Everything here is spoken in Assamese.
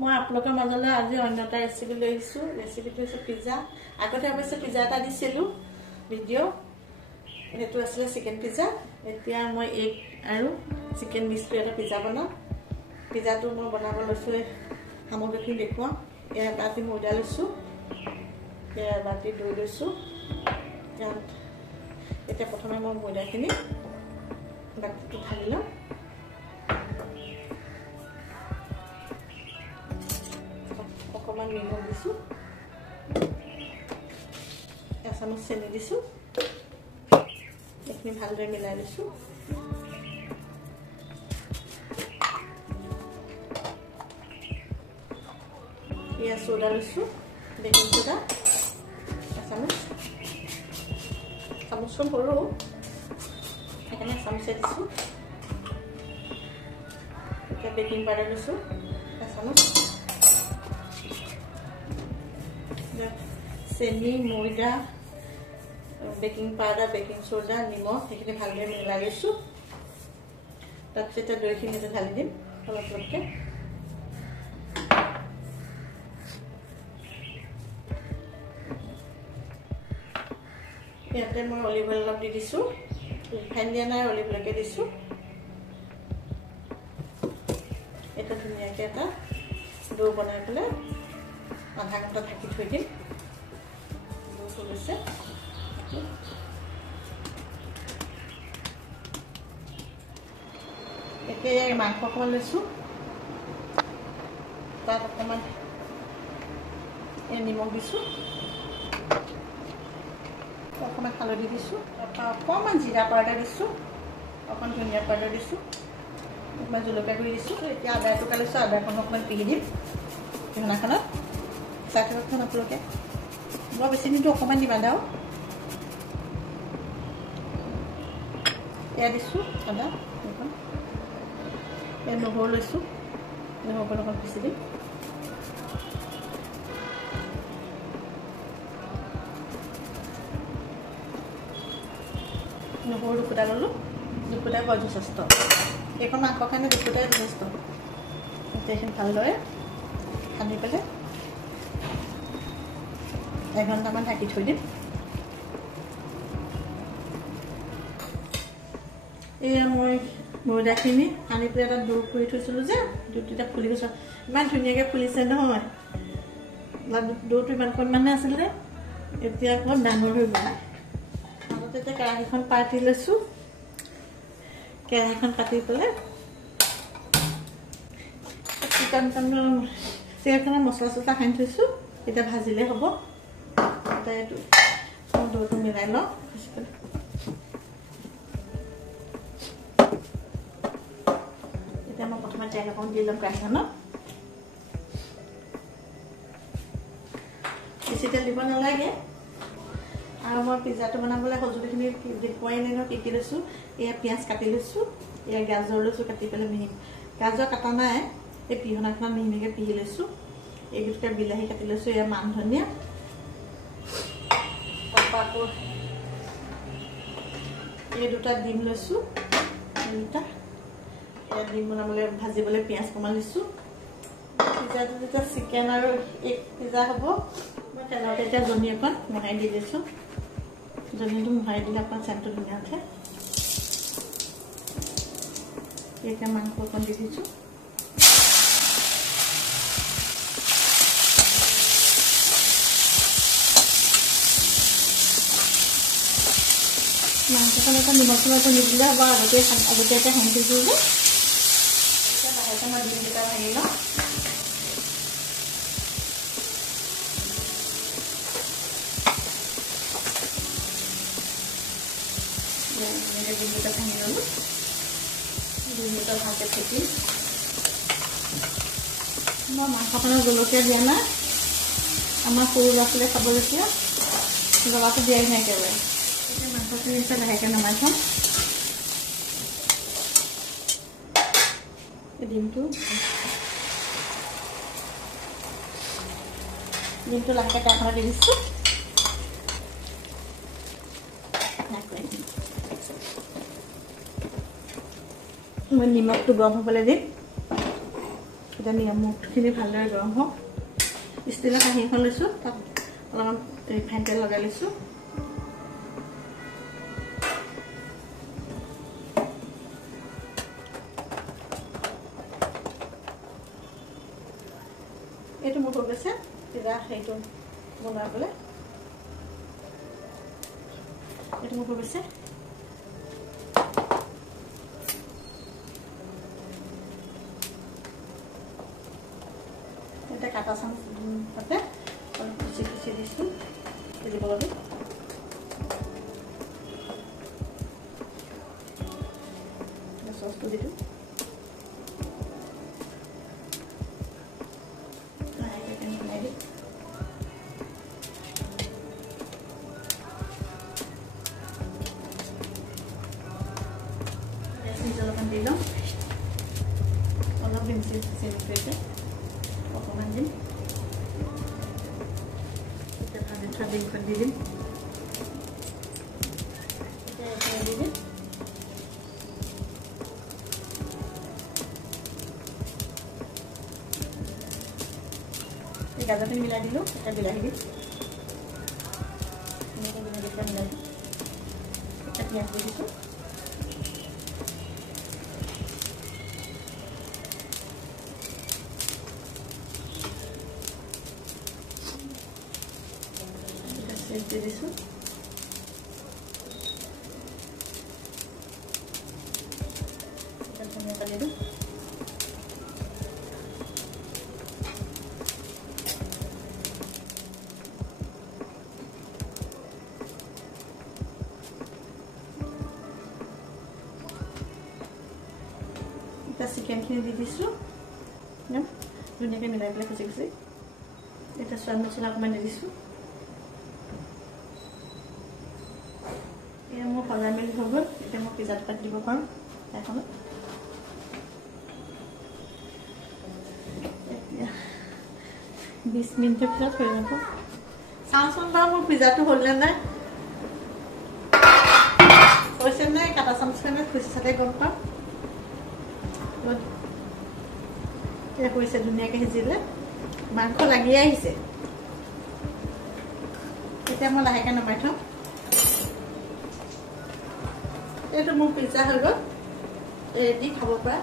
মই আপোনালোকৰ মাজলৈ আজি অন্য এটা ৰেচিপি লৈ আহিছোঁ। ৰেচিপিটো হৈছে পিজ্জা। আগতে অৱশ্যে পিজ্জা এটা দিছিলোঁ ভিডিঅ', সেইটো আছিলে চিকেন পিজ্জা। এতিয়া মই এগ আৰু চিকেন মিক্স কৰি এটা পিজ্জা বনাম। পিজ্জাটো মই বনাব লৈছোঁ, সামগ্ৰীখিনি দেখুৱাম। এয়া বাতি ময়দা লৈছোঁ, এয়া বাতি দৈ লৈছোঁ। এতিয়া প্ৰথমে মই ময়দাখিনি বাতিটো ঢালি লওঁ। অকণমান নিমখ দিছোঁ, এচামুচ চেনি দিছোঁ, এইখিনি ভালদৰে মিলাই লৈছোঁ। এয়া চ'দা লৈছোঁ, বেকিং চ'দা এচামুচ, চামুচখন সৰু সেইকাৰণে এচামুচে দিছোঁ। এতিয়া বেকিং পাউডাৰ লৈছোঁ এচামুচ, চেনি, ময়দা, বেকিং পাউডাৰ, বেকিং চ'ডা, নিমখ সেইখিনি ভালদৰে মিলাই লৈছোঁ। তাৰপিছত এতিয়া দৈখিনি ঢালি দিম অলপ অলপকৈ। ইয়াতে মই অলিভ অইল অলপ দি দিছোঁ, ৰিফাইন দিয়া নাই, অলিভ অইলকে দিছোঁ। এটা ধুনীয়াকৈ এটা ডো বনাই পেলাই আধা ঘণ্টা ঢাকি থৈ দিম। ডোটো হৈছে এতিয়া মাংস অকণমান লৈছোঁ, তাত অকণমান নিমখ দিছোঁ, অকণমান হালধি দিছোঁ, তাৰপৰা অকণমান জিৰা পাউডাৰ দিছোঁ, অকণমান ধনিয়া পাউডাৰ দিছোঁ, অকণমান জলকীয়া গুড়ি দিছোঁ। এতিয়া আদা এটুকা লৈছোঁ, আদাখন অকণমান পিহি দিম পিহনাখনত। চাই থাককচোন আপোনালোকে, বৰ বেছি নিদিওঁ, অকণমান দিম আদাও। এয়া দিছোঁ আদা এইখন। এয়া নহৰু লৈছোঁ, নহৰুকণ অকণ পিচি দিম। নহৰু দুফুটা ল'লোঁ, দুফুটাই বৰ যথেষ্ট, এইখন মাংসৰ কাৰণে দুফুটাই যথেষ্ট। এতিয়া এইখিনি ভালদৰে সানি পেলাই এঘণ্টামান ঢাকি থৈ দিম। এয়া মই ময়দাখিনি সানি পেলাই এটা ডো কৰি থৈছিলোঁ যে, ডোটো এতিয়া ফুলি গৈছে, ইমান ধুনীয়াকৈ ফুলিছে নহয়। ডোটো ইমান পৰিমাণে আছিলে, এতিয়া আকৌ ডাঙৰ হৈ গ'ল। আগতে এতিয়া কেৰাহীখন পাতি লৈছোঁ, কেৰাহীখন পাতি পেলাই চিকেনখনৰ মছলা চছলা সানি থৈছোঁ, এতিয়া ভাজিলে হ'ব। এতিয়া এইটো মই ডোটো মিলাই লওঁ। এতিয়া মই প্ৰথমে তেল অকণ দি ল'ম কেৰাহীখনত। বেছি তেল দিব নালাগে। আৰু মই পিজ্জাটো বনাবলৈ সঁজুলিখিনি দেখুৱাই নাই নহয়, কি লৈছোঁ। এয়া পিঁয়াজ কাটি লৈছোঁ, এয়া গাজৰ লৈছোঁ কাটি পেলাই মিহি, গাজৰ কাটা নাই, এই পিহনাখনত মিহি মিহিকৈ পিহি লৈছোঁ। এই দুটা বিলাহী কাটি লৈছোঁ, এয়া মান ধনিয়া, তাৰপৰা আকৌ এই দুটা ডিম লৈছোঁ, দুটা এয়া ডিম বনাবলৈ ভাজিবলৈ পিঁয়াজ অকণমান দিছোঁ। পিজ্জাটো যেতিয়া চিকেন আৰু এগ পিজ্জা হ'ব, মই তেলতে এতিয়া জনি অকণ মোহাৰি দি দিছোঁ। জনিটো মোহাৰি দিলে অকণ চেণ্টটো ধুনীয়া উঠে। এতিয়া মাংস অকণ দি দিছোঁ। মাংসখন এটা নিমখ চিমখটো নিদিলে হ'ব, আগতীয়াকৈ সানি থৈছোঁ যে। এতিয়া লাহেকৈ মই ডিমকেইটা ভাঙি লওঁ। ডিমকেইটা ভাঙি ল'লোঁ, ডিমকেইটা ভালকৈ ফেটি। মই মাংসখনত জলকীয়া দিয়া নাই, আমাৰ সৰু ল'ৰা ছোৱালীয়ে খাবলগীয়া, জ্বলাটো দিয়াই নাই একেবাৰে। এতিয়া মাংসখিনি এতিয়া লাহেকৈ নমাই থ'ম। ডিমটো লাহেকৈ কেৰাহীখনত দি দিছোঁ। মই নিমখটো গৰম হ'বলৈ দিম। এতিয়া নিমখখিনি ভালদৰে গৰম হওক ষ্টিলৰ কাঁহী এখন লৈছোঁ তাত অলপমান ৰিফাইন তেল লগাই লৈছোঁ এইটো মোৰ হৈ গৈছে পিজ্জা সেইটো বনাবলৈ এইটো মোৰ হৈ গৈছে এটা কাটা চামুচতে কুচি কুচি দিছোঁ দিব লাগে চচটো দিলোঁ অলপমান দি লওঁ অলপ দিন চেনি অকণমান দিম এতিয়া ভাজি থোৱা ডিমখন দি দিম এতিয়া দি দিম এই গাজৰখিনি মিলাই দিলোঁ এতিয়া বিলাহী দিম এনেকৈ বিলাহীকেইটা মিলাই দিম এতিয়া পিঁয়াজ দি দিছোঁ দি দিছোঁ ধনিয়া পাত দিওঁ এতিয়া চিকেনখিনি দি দিছোঁ ধুনীয়াকৈ মিলাই পেলাই খুচি খুচি এতিয়া স্বাদ মছলা অকণমান দি দিছোঁ এয়া মোৰ সজাই মেলি হৈ গ'ল এতিয়া মই পিজ্জাত পাতি দিব পাৰোঁ এখনত এতিয়া 20 মিনিটৰ পিছত হৈ যাব চাওঁচোন বাৰু মোৰ পিজ্জাটো হ'লনে নাই হৈছে নাই কাটা চামুচখনে খুচি চালে গম পাম এতিয়া হৈছে ধুনীয়াকৈ সিজিলে মাংস লাগিয়ে আহিছে এতিয়া মই লাহেকৈ নমাই থ'ম এইটো মোৰ পিজ্জা হৈ গ'ল ৰেডি খাব পৰা